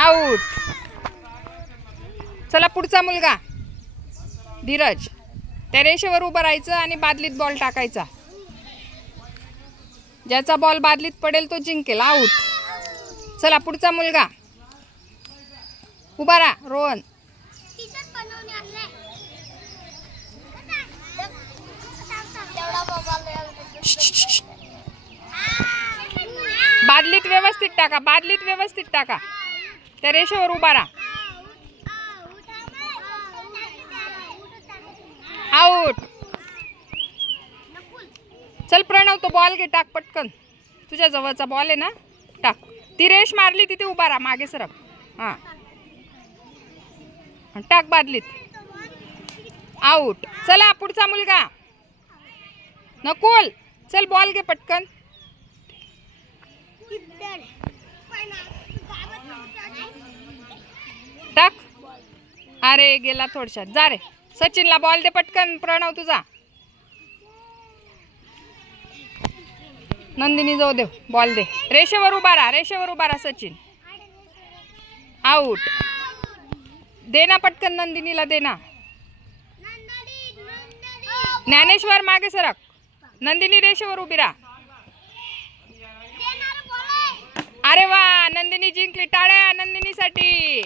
Out. चला पुढचा मुलगा धीरज. त्या रेषेवर उभं राहायचं आणि बादलीत बॉल टाकायचा. ज्याचा बॉल बादलीत पडेल तो जिंकेल. आउट. चला पुढचा मुलगा उभा राहा. रोहन. बादलीत व्यवस्थित टाका. बादलीत व्यवस्थित टाका. त्या रेषेवर उभा राहा. आउट. चल प्रणव तो बॉल घे. टाक पटकन. तुझ्या जवळचा बॉल आहे ना. टाक. ती रेष मारली तिथे उभा राहा. मागे सरक. हा टाक बादलीत. आउट. चला पुढचा मुलगा नकुल. चल बॉल घे पटकन. टाक. अरे गेला थोडशात. जा रे. सचिनला बॉल दे पटकन. प्रणव तुझा. नंदिनी जाऊ दे. बॉल दे. रेषेवर उभा राहा. रेषेवर उभा राहा सचिन. आउट. देना पटकन. नंदिनीला देना. ज्ञानेश्वर मागे सरक. नंदिनी रेषेवर उभी राहा. अरे वा. नंदिनी जिंकली. टाळ्या नंदिनीसाठी.